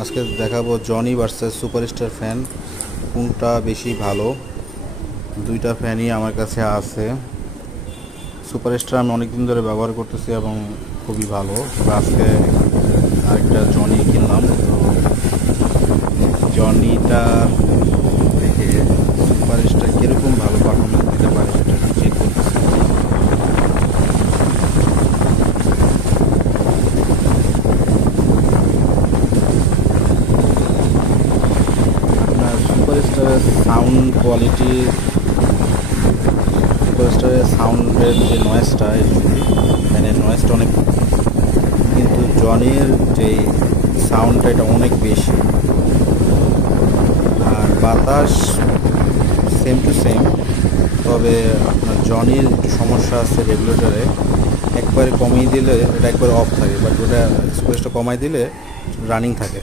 আজকে দেখাবো Johnny versus superstar fan, কোনটা বেশি ভালো। দুইটা ফ্যানই আমার কাছে আছে। সুপারস্টার আমি অনেকদিন ধরে ব্যবহার করতেছি এবং খুবই ভালো। আজকে আরেকটা জনি কিনলাম, তো জনিটা দেখে সুপারস্টার কীরকম ভালো পারফরমেন্স দিতে পারে সেটা চেক করতেছি। আপনার সুপারস্টারের সাউন্ড কোয়ালিটি, সুপারস্টারের সাউন্ডের যে নয়েজটা, ফ্যানের নয়েজটা অনেক, কিন্তু জনির যে সাউন্ডটা এটা অনেক বেশি। আর বাতাস সেম টু সেম, তবে আপনার জনির একটু সমস্যা আছে রেগুলেটরে। একবারে কমিয়ে দিলে এটা একবারে অফ থাকে, বাট ওটা স্পেসটা কমাই দিলে রানিং থাকে।